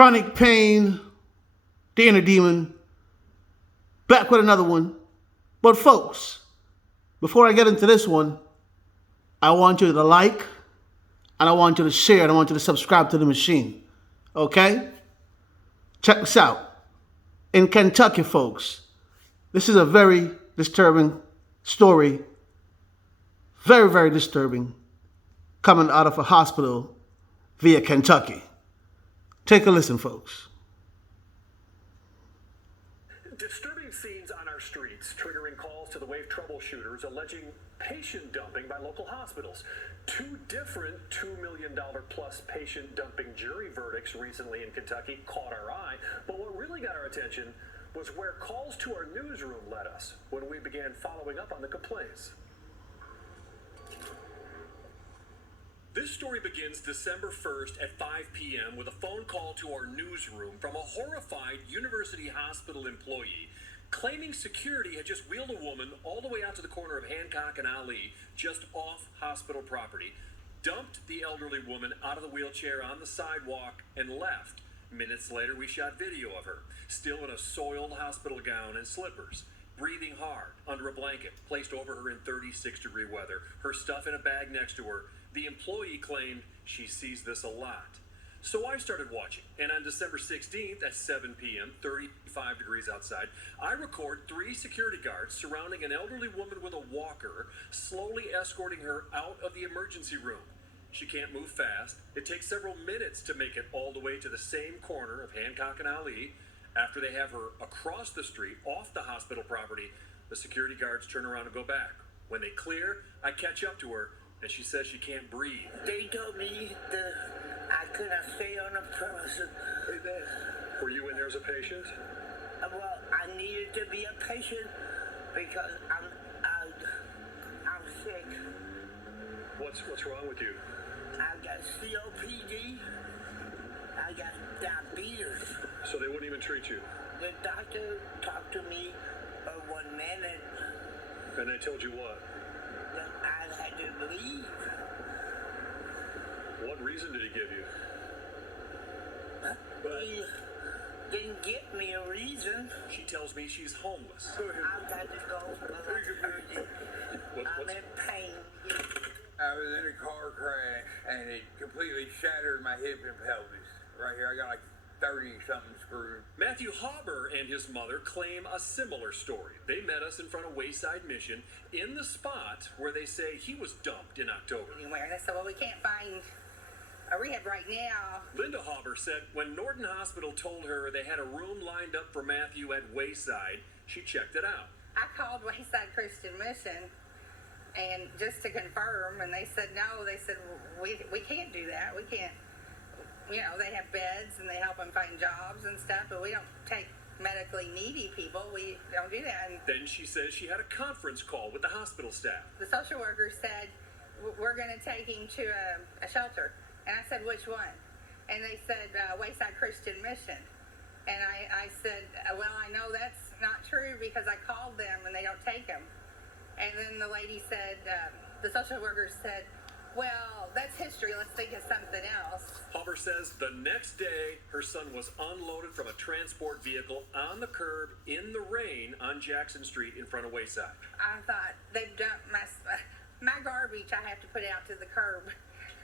Chronic Pain, the Inner Demon, back with another one. But folks, before I get into this one, I want you to like, and I want you to share, and I want you to subscribe to the machine. Okay? Check this out. In Kentucky, folks, this is a very disturbing story. Very, very disturbing. Coming out of a hospital via Kentucky. Take a listen, folks. Disturbing scenes on our streets, triggering calls to the wave troubleshooters alleging patient dumping by local hospitals. Two different $2 million plus patient dumping jury verdicts recently in Kentucky caught our eye, but what really got our attention was where calls to our newsroom led us when we began following up on the complaints. This story begins December 1st at 5 p.m. with a phone call to our newsroom from a horrified University Hospital employee claiming security had just wheeled a woman all the way out to the corner of Hancock and Ali, just off hospital property, dumped the elderly woman out of the wheelchair on the sidewalk, and left. Minutes later, we shot video of her, still in a soiled hospital gown and slippers, breathing hard under a blanket placed over her in 36-degree weather, her stuff in a bag next to her. The employee claimed she sees this a lot. So I started watching, and on December 16th at 7 p.m., 35 degrees outside, I record 3 security guards surrounding an elderly woman with a walker, slowly escorting her out of the emergency room. She can't move fast. It takes several minutes to make it all the way to the same corner of Hancock and Ali. After they have her across the street, off the hospital property, the security guards turn around and go back. When they clear, I catch up to her, and she says she can't breathe. They told me that I couldn't stay on the premises. Were you in there as a patient? Well, I needed to be a patient because I'm sick. What's wrong with you? I got COPD. I got diabetes. So they wouldn't even treat you? The doctor talked to me for 1 minute. And they told you what? That I had to leave. What reason did he give you? He didn't give me a reason. She tells me she's homeless. I've got to go. I'm in pain. I was in a car crash and it completely shattered my hip and pelvis. Right here, I got like 30-something screws. Matthew Hauber and his mother claim a similar story. They met us in front of Wayside Mission in the spot where they say he was dumped in October. Anywhere. And I said, well, we can't find a rehab right now. Linda Hauber said when Norton Hospital told her they had a room lined up for Matthew at Wayside, she checked it out. I called Wayside Christian Mission and just to confirm, and they said no. They said we can't do that. We can't. You know, they have beds and they help them find jobs and stuff, but we don't take medically needy people. We don't do that. And then she says she had a conference call with the hospital staff. the social worker said, we're going to take him to a shelter. And I said, which one? And they said, Wayside Christian Mission. And I said, well, I know that's not true because I called them and they don't take him. And then the lady said, the social worker said, well, that's history. Let's think of something else. Hauber says the next day, her son was unloaded from a transport vehicle on the curb in the rain on Jackson Street in front of Wayside. I thought, they've dumped my garbage I have to put out to the curb.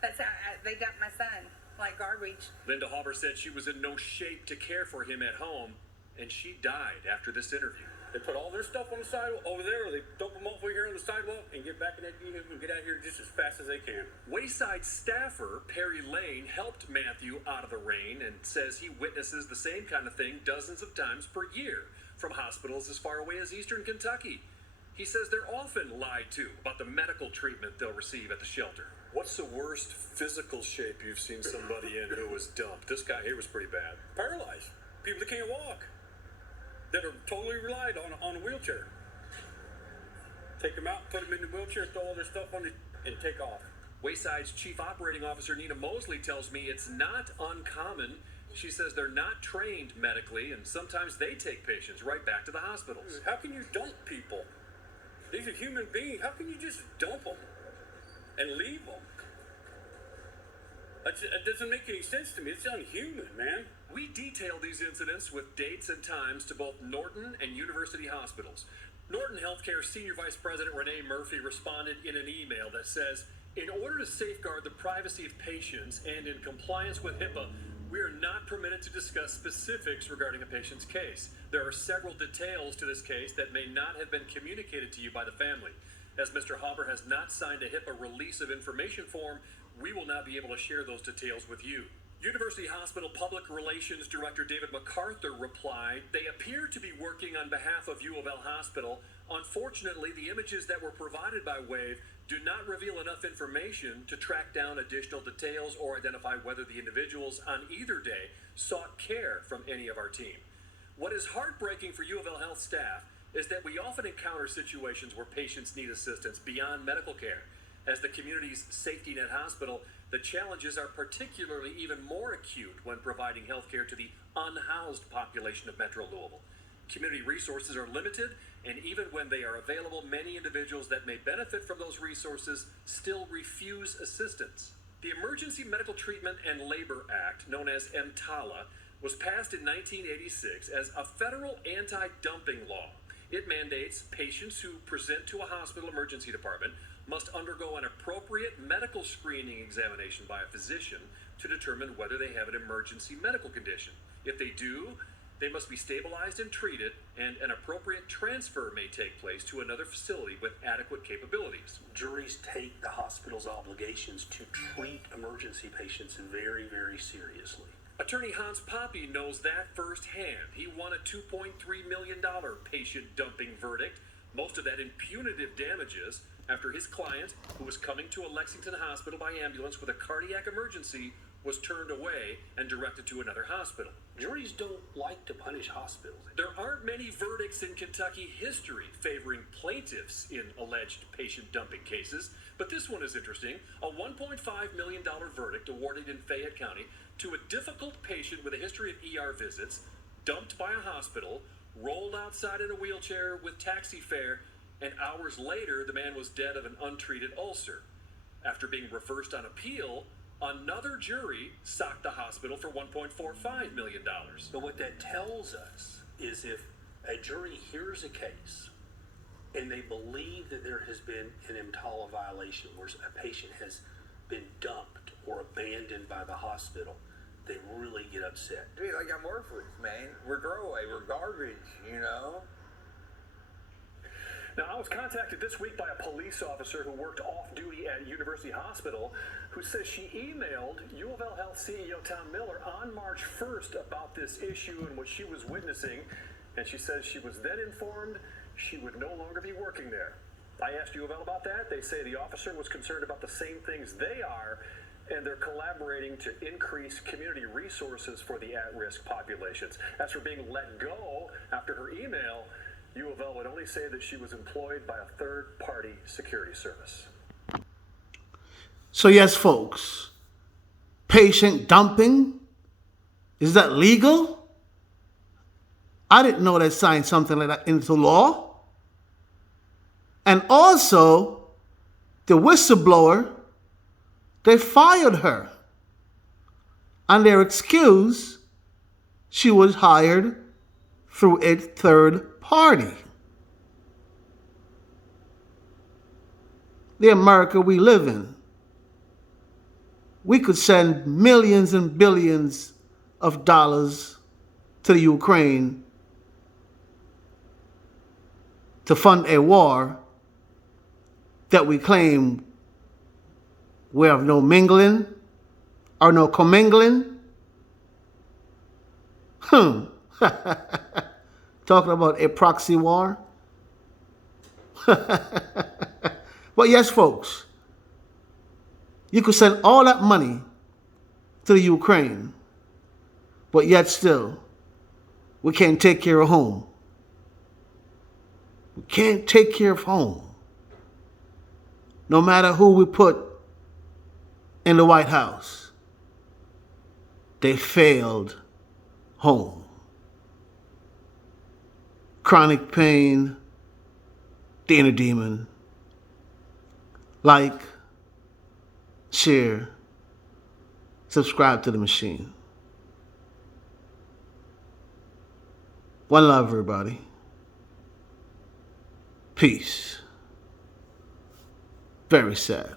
That's how they dumped my son, like garbage. Linda Hauber said she was in no shape to care for him at home, and she died after this interview. They put all their stuff on the sidewalk over there, or they dump them over here on the sidewalk and get back in that vehicle and get out here just as fast as they can. Wayside staffer Perry Lane helped Matthew out of the rain and says he witnesses the same kind of thing dozens of times per year from hospitals as far away as eastern Kentucky. He says they're often lied to about the medical treatment they'll receive at the shelter. What's the worst physical shape you've seen somebody in who was dumped? This guy here was pretty bad. Paralyzed. People that can't walk. That are totally relied on a wheelchair. Take them out, put them in the wheelchair, throw all their stuff on it, and take off. Wayside's Chief Operating Officer Nina Mosley tells me it's not uncommon. She says they're not trained medically, and sometimes they take patients right back to the hospitals. How can you dump people? These are human beings. How can you just dump them and leave them? It doesn't make any sense to me. It's unhuman, man. We detail these incidents with dates and times to both Norton and University hospitals. Norton Healthcare Senior Vice President Renee Murphy responded in an email that says, in order to safeguard the privacy of patients and in compliance with HIPAA, we are not permitted to discuss specifics regarding a patient's case. There are several details to this case that may not have been communicated to you by the family. As Mr. Hauber has not signed a HIPAA release of information form, we will not be able to share those details with you. University Hospital Public Relations Director David MacArthur replied, they appear to be working on behalf of U of L Hospital. Unfortunately, the images that were provided by WAVE do not reveal enough information to track down additional details or identify whether the individuals on either day sought care from any of our team. What is heartbreaking for U of L Health staff is that we often encounter situations where patients need assistance beyond medical care. As the community's safety net hospital, the challenges are particularly even more acute when providing health care to the unhoused population of Metro Louisville. Community resources are limited, and even when they are available, many individuals that may benefit from those resources still refuse assistance. The Emergency Medical Treatment and Labor Act, known as EMTALA, was passed in 1986 as a federal anti-dumping law. It mandates patients who present to a hospital emergency department must undergo an appropriate medical screening examination by a physician to determine whether they have an emergency medical condition. If they do, they must be stabilized and treated, and an appropriate transfer may take place to another facility with adequate capabilities. Juries take the hospital's obligations to treat emergency patients very, very seriously. Attorney Hans Poppy knows that firsthand. He won a $2.3 million patient dumping verdict, most of that in punitive damages, after his client, who was coming to a Lexington hospital by ambulance with a cardiac emergency, was turned away and directed to another hospital. Juries don't like to punish hospitals. There aren't many verdicts in Kentucky history favoring plaintiffs in alleged patient dumping cases, but this one is interesting. A $1.5 million verdict awarded in Fayette County to a difficult patient with a history of ER visits, dumped by a hospital, rolled outside in a wheelchair with taxi fare, and hours later the man was dead of an untreated ulcer. After being reversed on appeal, another jury socked the hospital for $1.45 million. But what that tells us is if a jury hears a case and they believe that there has been an EMTALA violation where a patient has been dumped or abandoned by the hospital, they really get upset. Dude, like I'm worthless, man. We're throwaway. We're garbage, you know? Now, I was contacted this week by a police officer who worked off-duty at University Hospital who says she emailed U of L Health CEO Tom Miller on March 1st about this issue and what she was witnessing, and she says she was then informed she would no longer be working there. I asked U of L about that. They say the officer was concerned about the same things they are, and they're collaborating to increase community resources for the at-risk populations. As for being let go after her email, U of L would only say that she was employed by a third-party security service. So yes, folks, patient dumping, is that legal? I didn't know they signed something like that into law. And also, the whistleblower, they fired her. On their excuse, she was hired through a third party. The America we live in. We could send millions and billions of dollars to the Ukraine to fund a war that we claim we have no mingling or no commingling. Talking about a proxy war. But yes, folks, you could send all that money to the Ukraine, but yet still, we can't take care of home. We can't take care of home. No matter who we put in the White House, they failed home. Chronic pain, the inner demon. Like, share, subscribe to the machine. One love, everybody. Peace. Very sad.